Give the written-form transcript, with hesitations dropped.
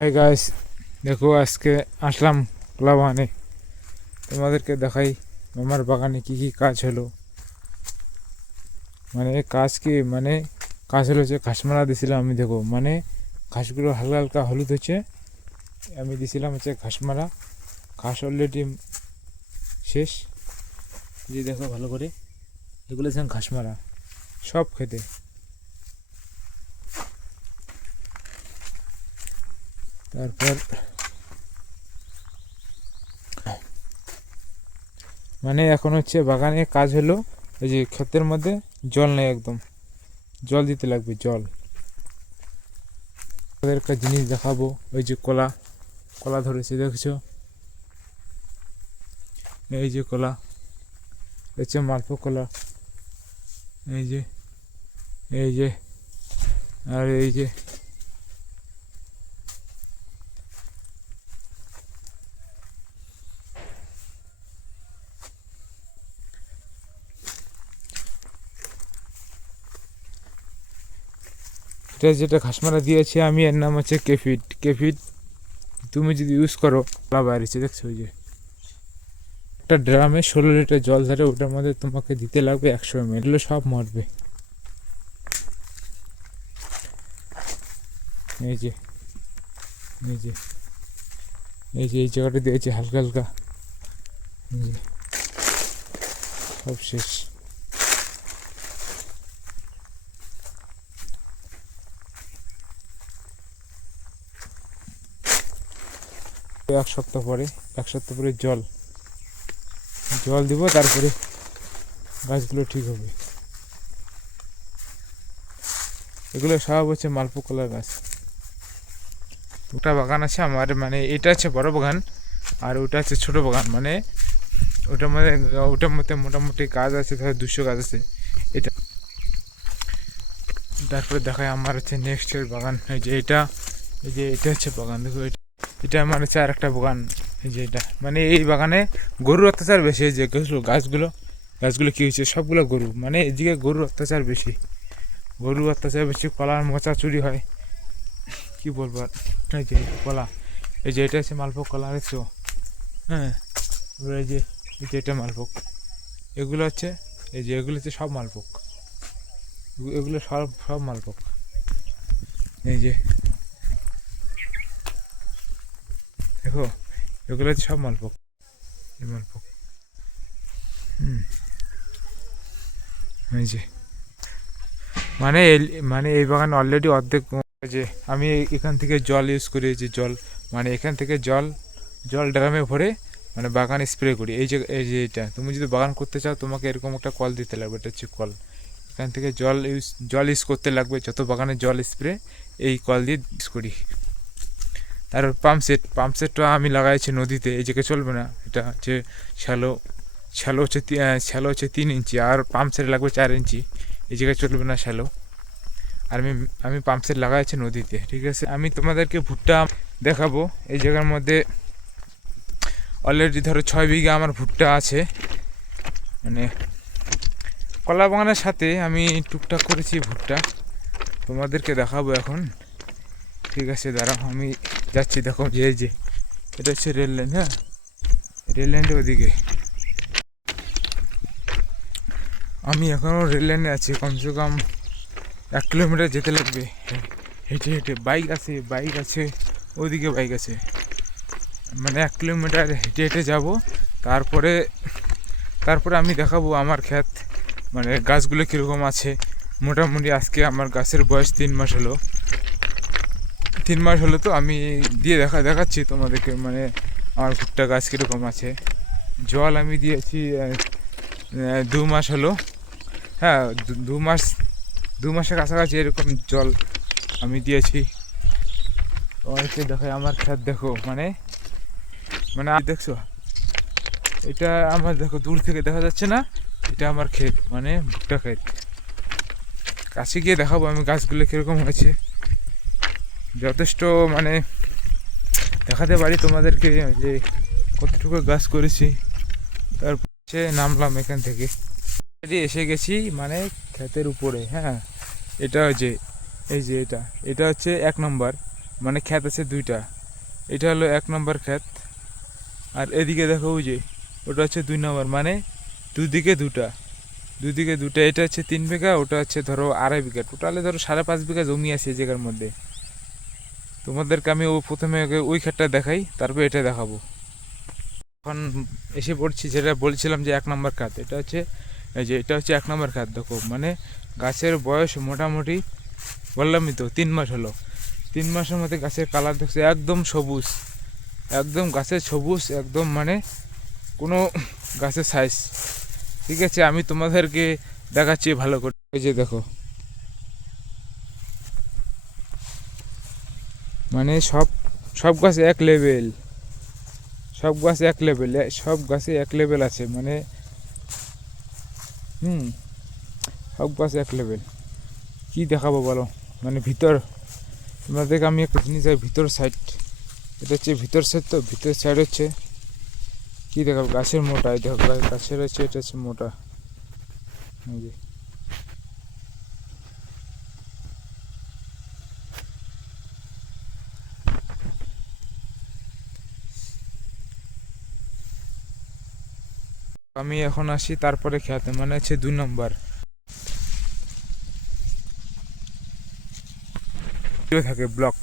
Hi guys, দেখো আজকে আসলাম কলা বাগানে। তোমাদেরকে দেখাই আমার বাগানে কি কি কাজ হলো। কাজ হলো যে ঘাস মারা দিছিলাম আমি। দেখো ঘাসগুলো হালকা হালকা হলুদ হচ্ছে। আমি দিছিলাম ঘাস মারা। ঘাস অলরেডি শেষ। যে দেখো ভালো করে, এগুলো হচ্ছে ঘাস মারা সব খেতে। তারপর এখন হচ্ছে বাগানে কাজ হলো। এই যে ক্ষেতের মধ্যে জল নেই, একদম জল দিতে লাগবে। জল ওদের একটা জিনিস দেখাবো। ওই যে কলা কলা ধরেছে, দেখছো? এই যে কলা হচ্ছে মালভোগ কলা। এই যে এই যে আর এই যে এটা যেটা ঘাসমারা দিয়েছি আমি, এর নাম হচ্ছে কেফিড। কেফিড তুমি যদি ইউজ করো, কলা বাইরেছে, দেখছো? ওই যে একটা ড্রামে 16 লিটার জল ধরে, ওটার মধ্যে তোমাকে দিতে লাগবে 100 ml। এগুলো সব মরবে। এই যে এই যে এই জায়গাটা দিয়েছে হালকা হালকা। এই যে সব শেষ। 1 সপ্তাহ পরে, 1 সপ্তাহ পরে জল জল দিব, তারপরে গাছগুলো ঠিক হবে। এগুলো সব হচ্ছে মালভোগ কলার গাছ। ওটা বাগান আছে আমার, এটা হচ্ছে বড় বাগান, আর ওটা হচ্ছে ছোট বাগান। ওটার মধ্যে মোটামুটি গাছ আছে, ধরো 200 গাছ আছে এটা। তারপরে দেখায় আমার হচ্ছে নেক্সটের বাগান। এই যে এটা হচ্ছে বাগান। দেখো এটা আমার হচ্ছে আর একটা বাগান। এই যে এটা এই বাগানে গরুর অত্যাচার বেশি। এই যে গাছগুলো কি হয়েছে, সবগুলো গরু। এদিকে গরুর অত্যাচার বেশি। কলার মোচা চুরি হয়, কি বলবো আর। এই যে কলা, এই যে এটা হচ্ছে মালভোগ কলা, দেখছো? হ্যাঁ, এই যে এটা মালভোগ। এগুলো হচ্ছে এগুলো হচ্ছে সব মালভোগ। এগুলো সব সব মালভোগ। এই যে দেখো, এগুলো হচ্ছে সব মালভোগ। এই মালভোগ। এই যে এই বাগানে অলরেডি অর্ধেক। যে আমি এখান থেকে জল ইউজ করি। যে জল এখান থেকে জল জল ড্রামে ভরে বাগান স্প্রে করি। এই যে এটা, তুমি যদি বাগান করতে চাও তোমাকে এরকম একটা কল দিতে লাগবে। এটা হচ্ছে কল। এখান থেকে জল ইউজ করতে লাগবে। যত বাগানে জল স্প্রে এই কল দিয়ে ইউজ করি। তারপর পাম্পসেটটা আমি লাগাইছি নদীতে। এই জায়গায় চলবে না, এটা হচ্ছে শ্যালো। শ্যালো হচ্ছে 3 ইঞ্চি, আর পাম্পসেট লাগবে 4 ইঞ্চি। এই জায়গায় চলবে না শ্যালো। আর আমি পাম্পসেট লাগাইছি নদীতে। ঠিক আছে, আমি তোমাদেরকে ভুট্টা দেখাবো। এই জায়গার মধ্যে অলরেডি ধরো 6 বিঘা আমার ভুট্টা আছে। কলা বাগানের সাথে আমি টুকটাক করেছি ভুট্টা, তোমাদেরকে দেখাবো এখন। ঠিক আছে, দাঁড়াও আমি যাচ্ছি। দেখো যে এটা হচ্ছে রেল লাইন। হ্যাঁ, রেল লাইনটা ওদিকে। আমি এখনও রেল লাইনে আছি। কমসে কম 1 কিলোমিটার যেতে লাগবে হেঁটে হেঁটে। বাইক আছে ওদিকে, বাইক আছে। 1 কিলোমিটার হেঁটে হেঁটে যাবো। তারপরে আমি দেখাবো আমার ক্ষেত, গাছগুলো কীরকম আছে। মোটামুটি আজকে আমার গাছের বয়স 3 মাস হলো। 3 মাস হলো, তো আমি দিয়ে দেখাচ্ছি তোমাদেরকে আমার ভুট্টা গাছ কীরকম আছে। জল আমি দিয়েছি 2 মাস হলো। হ্যাঁ, 2 মাসের কাছাকাছি এরকম জল আমি দিয়েছি। তোমাদেরকে দেখাই আমার ক্ষেত। দেখো দেখছো, এটা আমার, দেখো দূর থেকে দেখা যাচ্ছে না? এটা আমার ক্ষেত, ভুট্টা ক্ষেত। কাছে গিয়ে দেখাবো আমি গাছগুলো কীরকম হয়েছে। যথেষ্ট দেখাতে পারি তোমাদেরকে যে কতটুকু গাছ করেছি। তারপর নামলাম এখান থেকে, এসে গেছি ক্ষেতের উপরে। হ্যাঁ, এটা হচ্ছে এই যে এটা হচ্ছে 1 নম্বর। মানে ক্ষেত আছে দুইটা। এটা হলো 1 নম্বর ক্ষেত, আর এদিকে দেখো ওই যে ওটা হচ্ছে 2 নম্বর, মানে দুদিকে দুটা, দুদিকে দুটা। এটা হচ্ছে 3 বিঘা, ওটা হচ্ছে ধরো 2.5 বিঘা, টোটালে ধরো 5.5 বিঘা জমি আছে এই জায়গার মধ্যে। তোমাদেরকে আমি প্রথমে আগে ওই ক্ষেতটা দেখাই, তারপর এটা দেখাবো। এখন এসে পড়ছি যেটা বলছিলাম যে 1 নম্বর খাত, এটা হচ্ছে এই যে এটা হচ্ছে 1 নম্বর খাত। দেখো মানে গাছের বয়স মোটামুটি বললামই তো 3 মাস হলো। 3 মাসের মধ্যে গাছের কালার দেখছে একদম সবুজ, একদম গাছের সবুজ, একদম মানে কোনো গাছের সাইজ। ঠিক আছে, আমি তোমাদেরকে দেখাচ্ছি ভালো করে। এই যে দেখো, মানে সব সব গাছ এক লেভেল, সব গাছ এক লেভেল, সব গাছে এক লেভেল আছে, মানে হুম, সব গাছ এক লেভেল। কি দেখাবো বলো, মানে ভিতর তোমাদেরকে আমি একটা জিনিস যাই, ভিতর সাইড, এটা হচ্ছে ভিতর সাইড, তো ভিতর সাইড হচ্ছে কি দেখাবো, গাছের মোটা, এই দেখো গাছের হচ্ছে, এটা হচ্ছে মোটা, এই যে। আমি এখন আসি তারপরে খেতে, মানে হচ্ছে 2 নম্বর থাকে ব্লক।